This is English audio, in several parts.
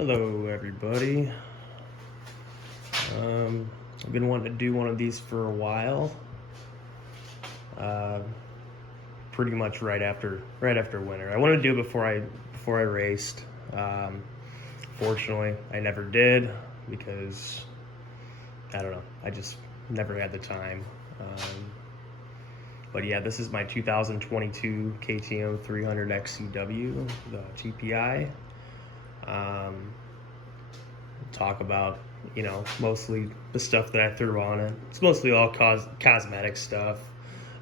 Hello everybody. I've been wanting to do one of these for a while. Pretty much right after winter. I wanted to do it before I raced. Fortunately, I never did because I don't know. I just never had the time. But yeah, this is my 2022 KTM 300 XCW, the TPI. Talk about, mostly the stuff that I threw on it. It's mostly all cosmetic stuff.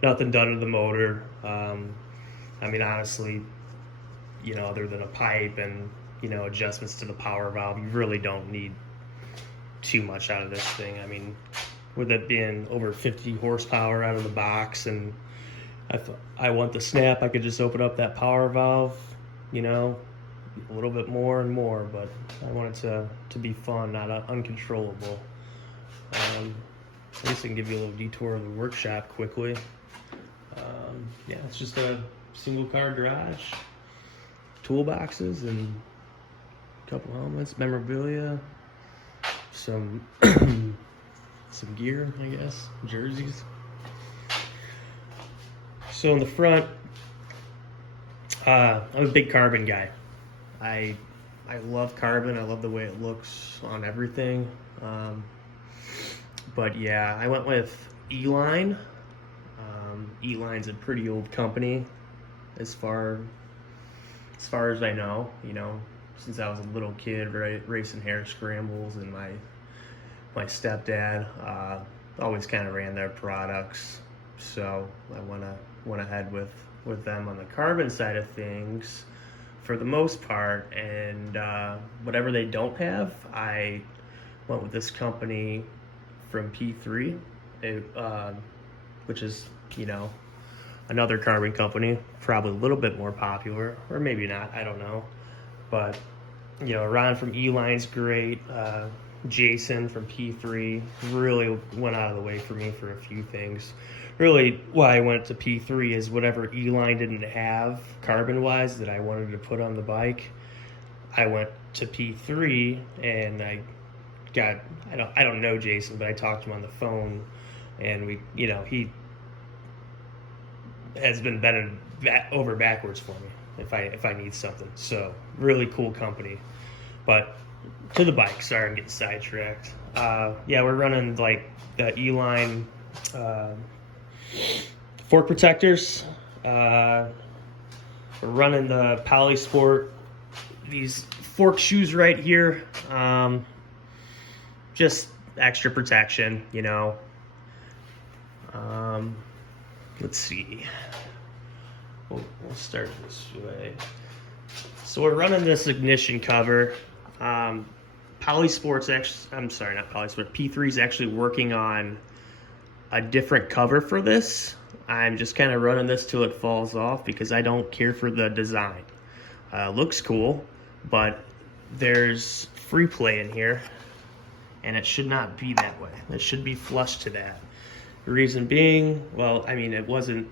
Nothing done to the motor. Honestly, other than a pipe and, adjustments to the power valve, you really don't need too much out of this thing. With it being over 50 horsepower out of the box, and I want the snap, I could just open up that power valve, a little bit more and more, but I want it to be fun, not uncontrollable. I guess I can give you a little detour of the workshop quickly. Yeah, it's just a single car garage, toolboxes and a couple helmets, memorabilia, some some gear, I guess, jerseys. So in the front, I'm a big carbon guy. I love carbon. I love the way it looks on everything. But yeah, I went with E-Line. E-Line's a pretty old company as far as I know, since I was a little kid, racing hare scrambles, and my stepdad always kind of ran their products. So I went ahead with them on the carbon side of things for the most part, and whatever they don't have, I went with this company from P3, which is, another carbon company, probably a little bit more popular, or maybe not, I don't know. But, Ron from E-Line's great. Jason from P3 really went out of the way for me for a few things. Really, why I went to P3 is whatever E-Line didn't have carbon-wise that I wanted to put on the bike, I went to P3 and I don't know Jason, but I talked to him on the phone, and he has been bending over backwards for me if I need something. So really cool company. But to the bike, sorry, I'm getting sidetracked. Yeah, we're running like the E-Line fork protectors. We're running the Polysport, these fork shoes right here. Just extra protection, let's see. We'll start this way. So we're running this ignition cover. Polysport's actually, I'm sorry, not Polysport. P3's actually working on a different cover for this. I'm just kind of running this till it falls off because I don't care for the design. Looks cool, but there's free play in here, and it should not be that way. It should be flush to that. The reason being, well, it wasn't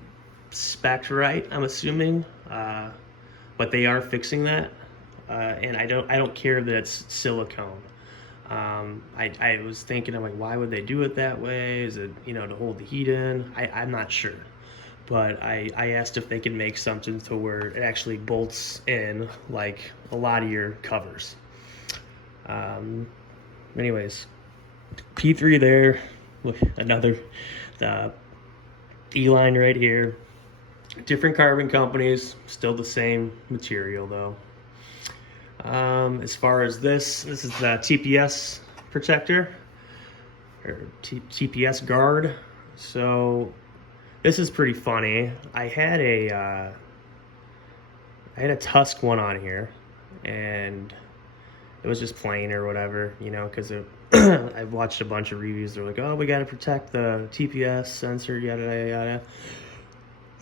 spec'd right, I'm assuming, but they are fixing that, and I don't care that it's silicone. I was thinking, I'm like, why would they do it that way? Is it, to hold the heat in? I'm not sure. But I asked if they could make something to where it actually bolts in like a lot of your covers. Anyways, P3 there. Look, another E-Line right here. Different carbon companies, still the same material though. As far as this is the TPS protector, or TPS guard. So this is pretty funny. I had a Tusk one on here, and it was just plain or whatever, because I've watched a bunch of reviews. They're like, oh, we got to protect the TPS sensor, yada yada yada.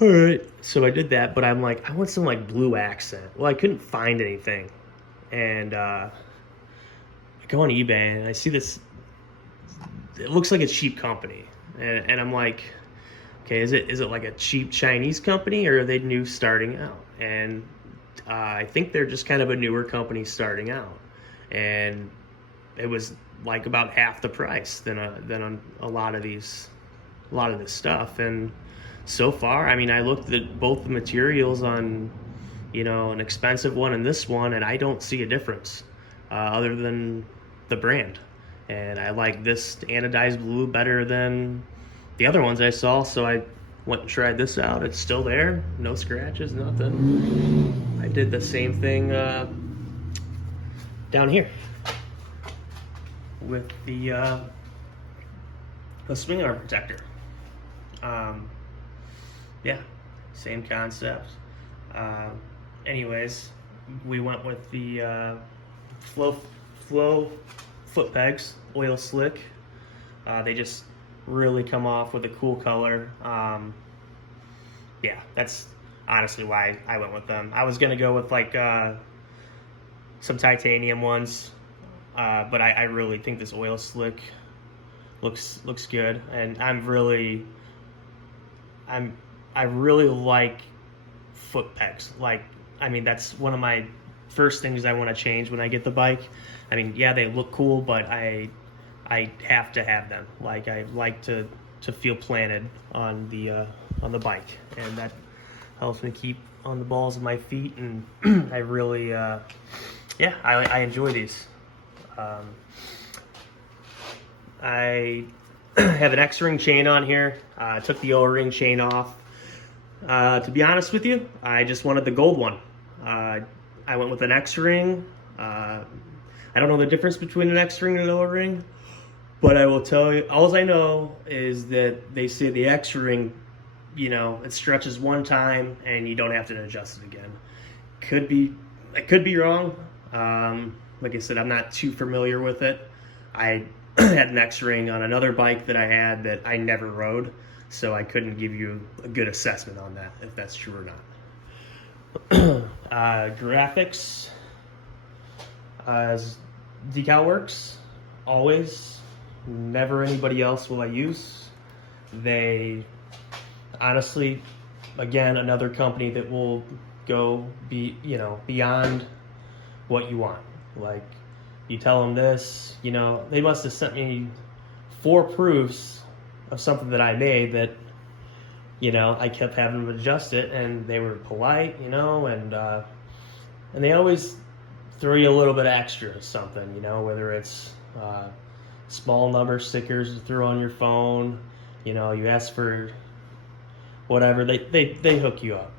All right, so I did that, but I'm like, I want some like blue accent. Well, I couldn't find anything. And I go on eBay and I see this, it looks like a cheap company. And I'm like, okay, is it like a cheap Chinese company, or are they new starting out? And I think they're just kind of a newer company starting out. and it was like about half the price than a lot of this stuff. And so far, I mean, I looked at both the materials on, an expensive one and this one, and I don't see a difference other than the brand. And I like this anodized blue better than the other ones I saw, so I went and tried this out. It's still there, no scratches, nothing. I did the same thing down here with the swing arm protector. Yeah, same concept. Anyways, we went with the flow foot pegs, oil slick. They just really come off with a cool color. Yeah, that's honestly why I went with them. I was gonna go with like some titanium ones, but I really think this oil slick looks good, and I really like foot pegs. Like, I mean, that's one of my first things I want to change when I get the bike. I mean, yeah, they look cool, but I have to have them. Like, I like to feel planted on the bike, and that helps me keep on the balls of my feet. And I really, yeah, I enjoy these. I have an X-ring chain on here. I took the O-ring chain off. To be honest with you, I just wanted the gold one. I went with an X-ring. I don't know the difference between an X-ring and an O-ring, but I will tell you, all I know is that they say the X-ring, it stretches one time and you don't have to adjust it again. I could be wrong. Like I said, I'm not too familiar with it. I had an X-ring on another bike that I had that I never rode, so I couldn't give you a good assessment on that, if that's true or not. Graphics, decal works, always, never anybody else will I use. They, honestly, again, another company that will go beyond what you want. Like, you tell them this, they must have sent me 4 proofs of something that I made that, I kept having them adjust it, and they were polite, and they always throw you a little bit extra of something, whether it's small number stickers to throw on your phone, you ask for whatever, they hook you up.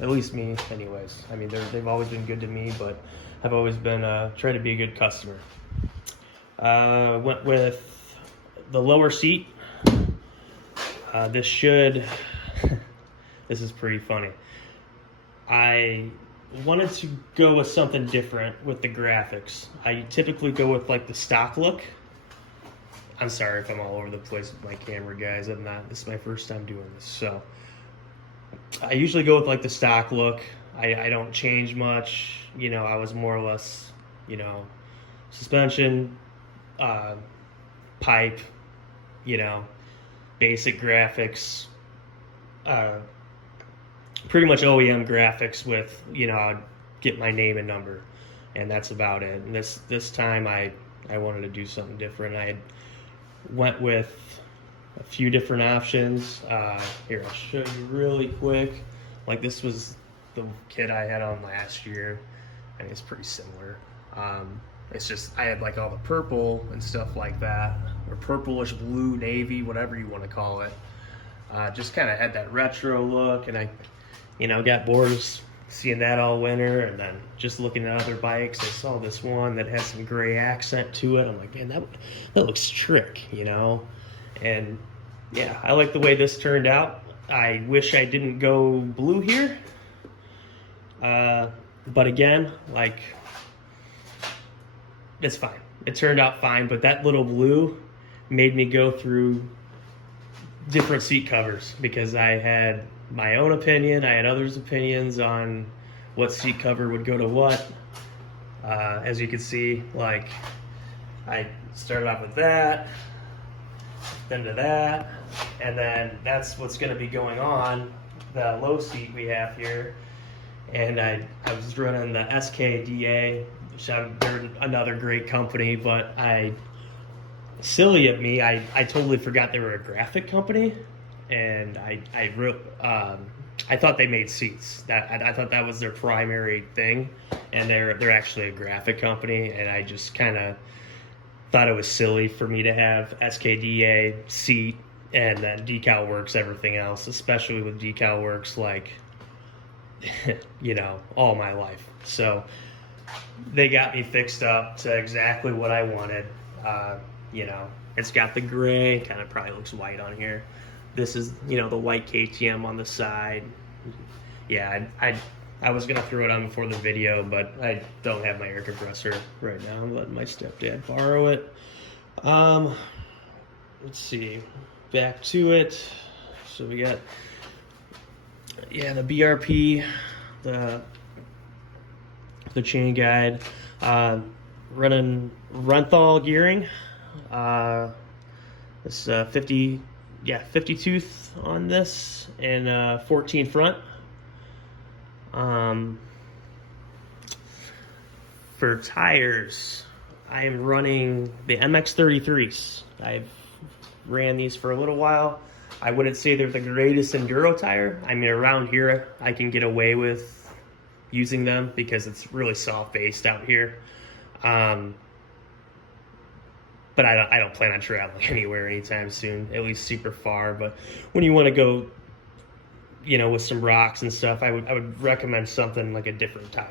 At least me, anyways. I mean, they've always been good to me, but I've always been trying to be a good customer. Went with the lower seat. This is pretty funny. I wanted to go with something different with the graphics. I typically go with like the stock look. I'm sorry if I'm all over the place with my camera, guys. This is my first time doing this. So I usually go with like the stock look. I don't change much. I was more or less, suspension, pipe, basic graphics, pretty much OEM graphics with, I'd get my name and number, and that's about it. And this time I wanted to do something different. I went with a few different options. Here, I'll show you really quick. Like, this was the kit I had on last year. I mean, it's pretty similar. It's just, I had like all the purple and stuff like that, or purplish blue, navy, whatever you want to call it. Just kind of had that retro look, and I, got bored of seeing that all winter, and then just looking at other bikes, I saw this one that has some gray accent to it. I'm like, man, that looks trick, And yeah, I like the way this turned out. I wish I didn't go blue here. But again, like, it's fine. It turned out fine, but that little blue made me go through different seat covers because I had my own opinion. I had others' opinions on what seat cover would go to what. As you can see, like, I started off with that, then to that, and then that's what's going to be going on the low seat we have here. And I was running the SKDA they're another great company, but silly of me, I totally forgot they were a graphic company, and I thought they made seats. I thought that was their primary thing, and they're actually a graphic company, and I just kind of thought it was silly for me to have SKDA seat and then Decal Works everything else, especially with Decal Works like all my life. So they got me fixed up to exactly what I wanted. It's got the gray, kind of probably looks white on here. This is the white KTM on the side. Yeah, I was gonna throw it on before the video, but I don't have my air compressor right now. I'm letting my stepdad borrow it. Let's see, back to it. So we got the BRP, the chain guide, running Renthal gearing. This 50 tooth on this, and 14 front. For tires, I am running the MX33s. I've ran these for a little while. I wouldn't say they're the greatest enduro tire. I mean, around here, I can get away with using them because it's really soft based out here. But I don't plan on traveling anywhere anytime soon, at least super far. But when you want to go, with some rocks and stuff, I would recommend something like a different tire.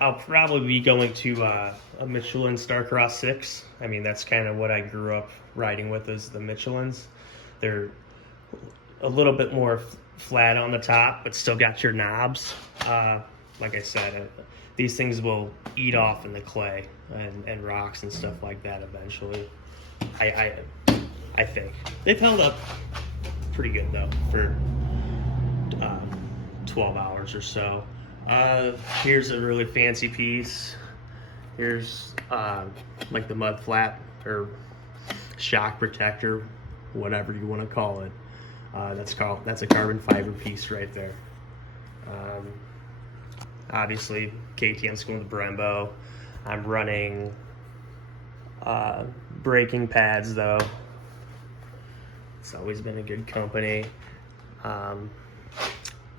I'll probably be going to a Michelin Starcross 6. I mean, that's kind of what I grew up riding with, is the Michelins. They're a little bit more flat on the top, but still got your knobs. Like I said, these things will eat off in the clay and rocks and stuff like that eventually. I think they've held up pretty good though for 12 hours or so. Here's a really fancy piece. Here's like the mud flap or shock protector, whatever you want to call it. That's a carbon fiber piece right there. Obviously, KTM's going with Brembo. I'm running braking pads though. It's always been a good company.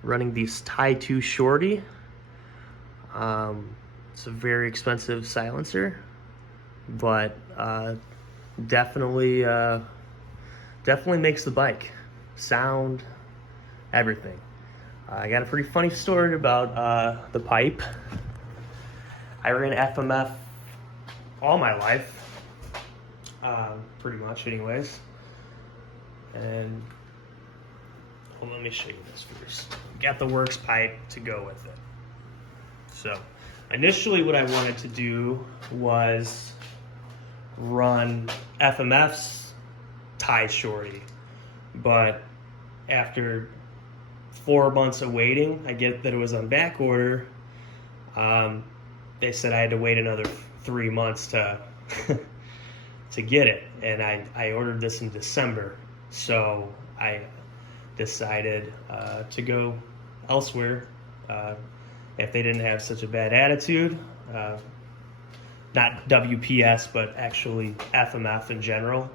Running these Tie 2 Shorty. It's a very expensive silencer, but definitely makes the bike sound, everything. I got a pretty funny story about the pipe. I ran FMF all my life, pretty much anyways. And let me show you this first. Got the Works pipe to go with it. So initially what I wanted to do was run FMF's Tie Shorty, but after 4 months of waiting, I get that it was on back order. They said I had to wait another 3 months to to get it, and I ordered this in December, so I decided to go elsewhere if they didn't have such a bad attitude. Not WPS, but actually FMF in general.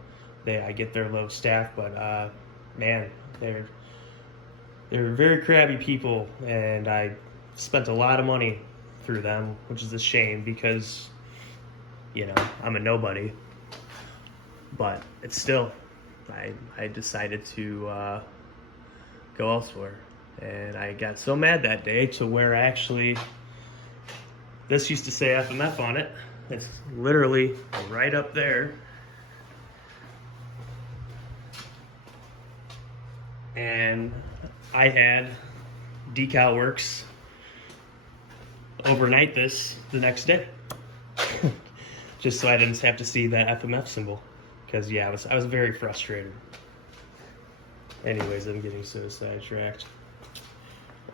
I get their low staff, but man, they're very crabby people, and I spent a lot of money through them, which is a shame because I'm a nobody. But it's still, I decided to go elsewhere, and I got so mad that day to where this used to say FMF on it. It's literally right up there. And I had Decal Works overnight this the next day, just so I didn't have to see that FMF symbol. Because I was very frustrated. Anyways, I'm getting so sidetracked.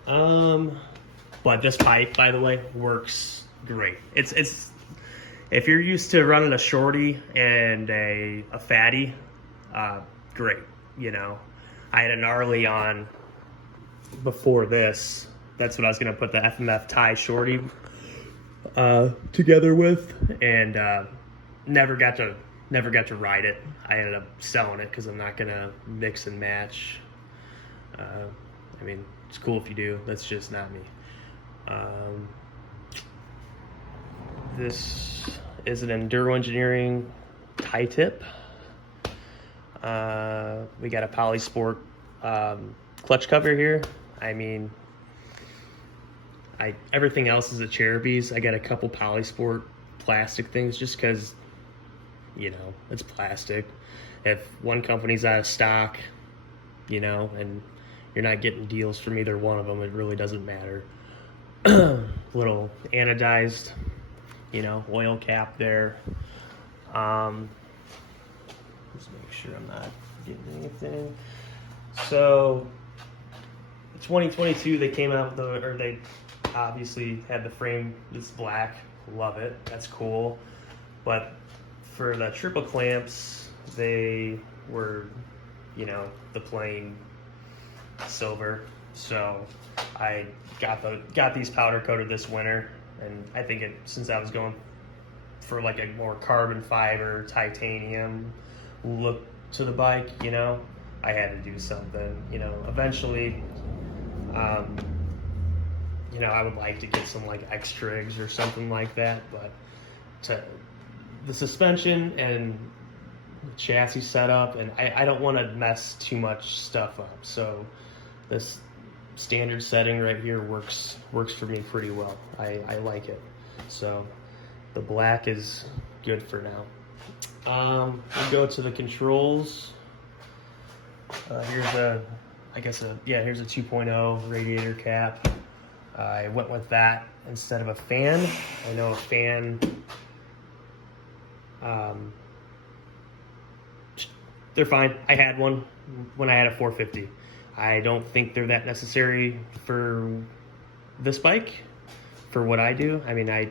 But this pipe, by the way, works great. It's if you're used to running a shorty and a fatty, great. I had a gnarly on before this, that's what I was gonna put the FMF tie shorty together with, and never got to ride it. I ended up selling it because I'm not gonna mix and match. I mean, it's cool if you do. That's just not me. This is an Enduro Engineering tie tip. We got a Polysport clutch cover here. I mean, everything else is a Cherubies. I got a couple Polysport plastic things just because, you know, it's plastic. If one company's out of stock, you know, and you're not getting deals from either one of them, it really doesn't matter. Little anodized, you know, oil cap there. Just make sure I'm not getting anything. So 2022 they came out with they obviously had the frame that's black. Love it. That's cool. But for the triple clamps, they were, you know, the plain silver. So I got these powder coated this winter, and I think since I was going for like a more carbon fiber titanium look to the bike, you know, I had to do something. You know, eventually, you know, I would like to get some like X-Trigs or something like that, but the suspension and the chassis setup, and I don't want to mess too much stuff up. So this standard setting right here works for me pretty well. I like it. So the black is good for now. We go to the controls. Here's a 2.0 radiator cap. I went with that instead of a fan. I know a fan, they're fine. I had one when I had a 450. I don't think they're that necessary for this bike, for what I do. I mean, I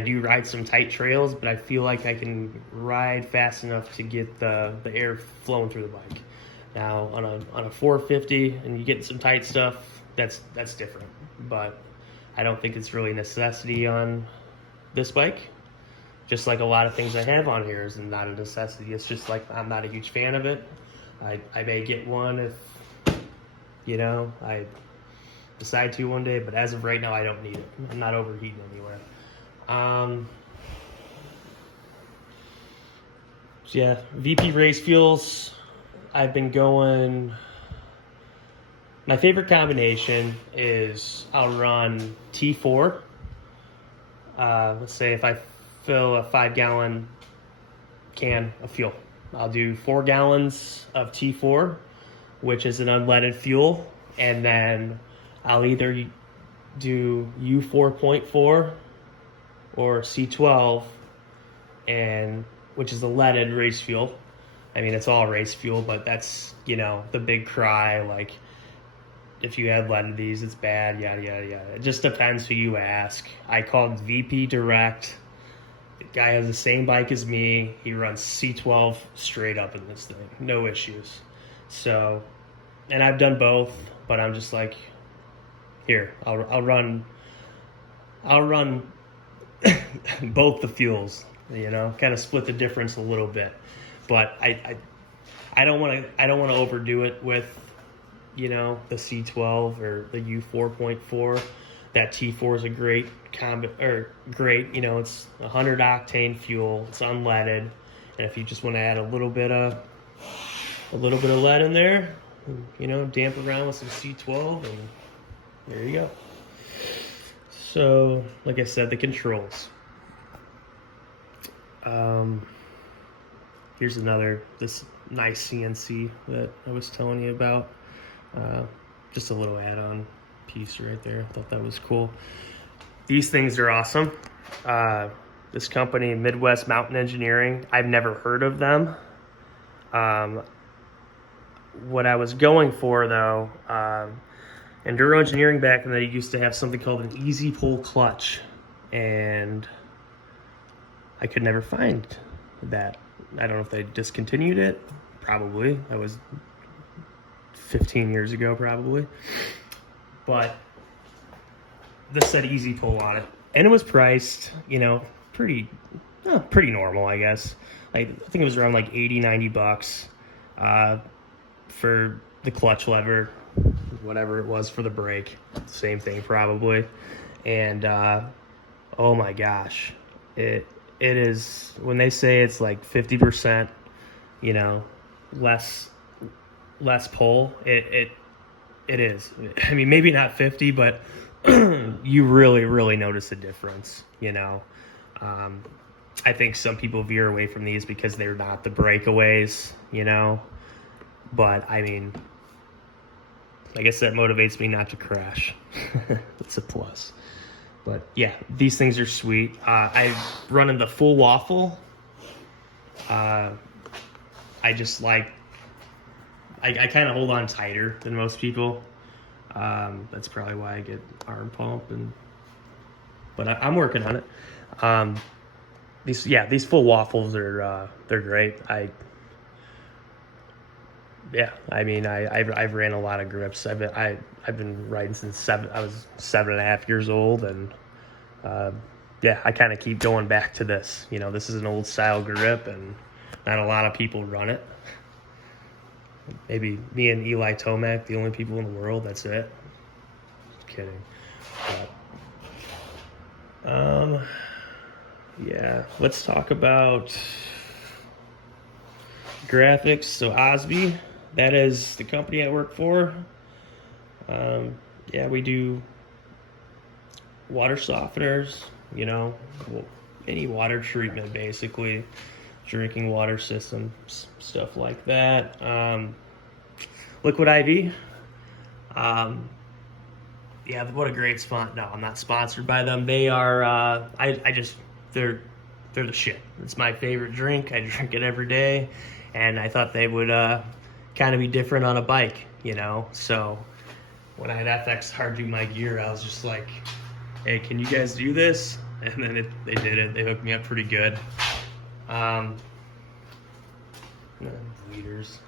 do ride some tight trails, but I feel like I can ride fast enough to get the air flowing through the bike. Now on a 450 and you get some tight stuff, that's different. But I don't think it's really a necessity on this bike. Just like a lot of things I have on here is not a necessity. It's just like I'm not a huge fan of it. I may get one if, you know, I decide to one day, but as of right now, I don't need it. I'm not overheating anywhere. So yeah, VP Race Fuels. I've been going. My favorite combination is I'll run T4. Let's say if I fill a 5-gallon can of fuel, I'll do 4 gallons of T4, which is an unleaded fuel, and then I'll either do U4.4 or C12, and which is a leaded race fuel. I mean, it's all race fuel, but that's, you know, the big cry, like, if you add lead to these, it's bad, yada, yada, yada. It just depends who you ask. I called VP Direct. The guy has the same bike as me. He runs C12 straight up in this thing. No issues. So, and I've done both, but I'm just like, here, I'll run both the fuels, you know, kind of split the difference a little bit. But I don't want to overdo it with, you know, the C12 or the U4.4. That T4 is a great great, you know, it's 100 octane fuel, it's unleaded, and if you just want to add a little bit of lead in there, you know, damp around with some C12, and there you go. So, like I said, the controls. Here's this nice CNC that I was telling you about. Just a little add-on piece right there. I thought that was cool. These things are awesome. This company, Midwest Mountain Engineering, I've never heard of them. What I was going for, though, Enduro Engineering back in the day used to have something called an easy pull clutch, and I could never find that. I don't know if they discontinued it. Probably. That was 15 years ago, probably. But this said easy pull on it, and it was priced, you know, pretty normal, I guess. I think it was around like 80-90 bucks for the clutch lever, whatever it was for the brake, same thing probably. And oh my gosh, it is, when they say it's like 50%, you know, less pull, it is. I mean, maybe not 50, but you really notice a difference, you know. I think some people veer away from these because they're not the breakaways, you know. But I mean, I guess that motivates me not to crash. It's a plus. But yeah, these things are sweet. I run in the full waffle. I just like, I kind of hold on tighter than most people. That's probably why I get arm pump, but I'm working on it. These full waffles are they're great. I mean, I've ran a lot of grips. I've been riding since I was 7.5 years old, and I kind of keep going back to this. You know, this is an old style grip, and not a lot of people run it. Maybe me and Eli Tomac, the only people in the world. That's it. Just kidding. Let's talk about graphics. So Osby, that is the company I work for. We do water softeners, you know, any water treatment basically, drinking water systems, stuff like that. Liquid IV. What a great spot. No, I'm not sponsored by them. They are, they're the shit. It's my favorite drink. I drink it every day, and I thought they would kind of be different on a bike, you know. So when I had FXR do my gear, I was just like, hey, can you guys do this? And then they did it. They hooked me up pretty good. Leaders.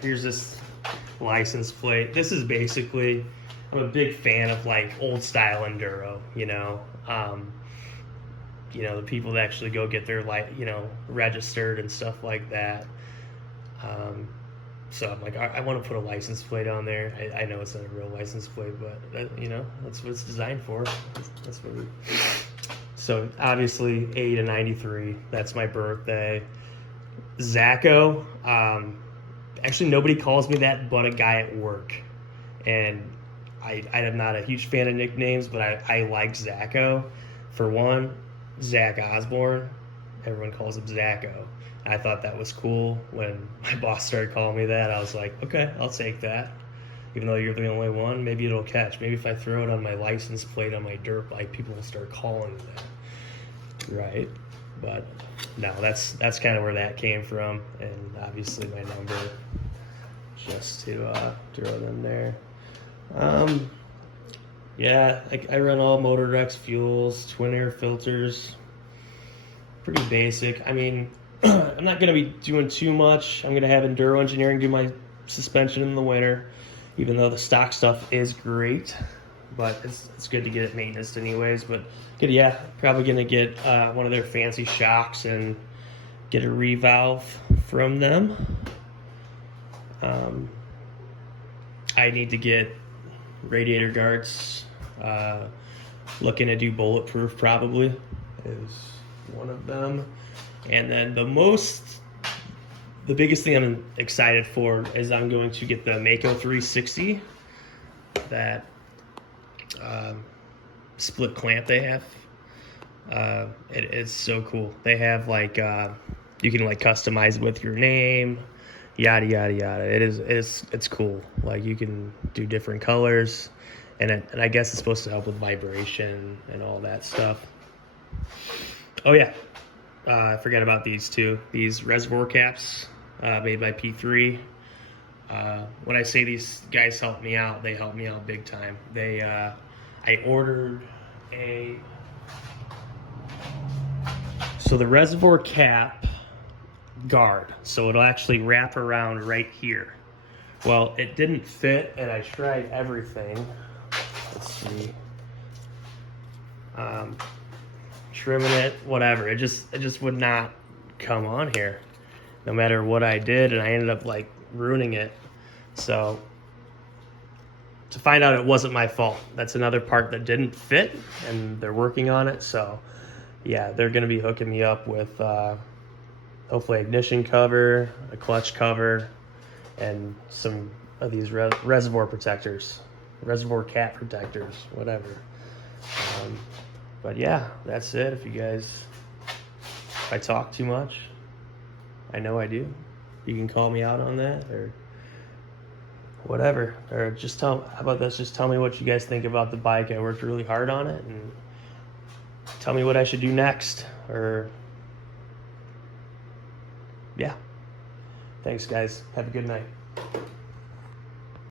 Here's this license plate. This is basically, I'm a big fan of like old style enduro, you know. The people that actually go get their registered and stuff like that. So I'm like, I want to put a license plate on there. I know it's not a real license plate, but that's what it's designed for. That's what we. So obviously A to 93. That's my birthday. Zacho. Actually, nobody calls me that but a guy at work, and I am not a huge fan of nicknames, but I like Zacho. For one, Zach Osborne. Everyone calls him Zacho. I thought that was cool. When my boss started calling me that, I was like, okay, I'll take that. Even though you're the only one, maybe it'll catch. Maybe if I throw it on my license plate on my dirt bike, people will start calling me that. Right? But no, that's kind of where that came from. And obviously my number, just to throw them there. I run all Motorrex fuels, twin air filters. Pretty basic. I mean, I'm not going to be doing too much. I'm going to have Enduro Engineering do my suspension in the winter, even though the stock stuff is great. But it's good to get it maintenance anyways. But probably going to get one of their fancy shocks and get a revalve from them. I need to get radiator guards. Looking to do bulletproof probably is one of them. And then the biggest thing I'm excited for is I'm going to get the Mako 360, that split clamp they have. It's so cool. They have you can customize it with your name, yada yada yada. It's cool. Like you can do different colors, and I guess it's supposed to help with vibration and all that stuff. Oh yeah. I forgot about these two. These reservoir caps made by P3. When I say these guys help me out, they help me out big time. I ordered the reservoir cap guard. So it'll actually wrap around right here. Well, it didn't fit, and I tried everything. Let's see. Trimming it, whatever. It just would not come on here, no matter what I did, and I ended up like ruining it. So to find out it wasn't my fault. That's another part that didn't fit, and they're working on it. So yeah, they're gonna be hooking me up with hopefully ignition cover, a clutch cover, and some of these reservoir protectors, reservoir cap protectors, whatever. But yeah, that's it. If I talk too much, I know I do. You can call me out on that or whatever. Or how about this? Just tell me what you guys think about the bike. I worked really hard on it, and tell me what I should do next. Or yeah. Thanks, guys. Have a good night.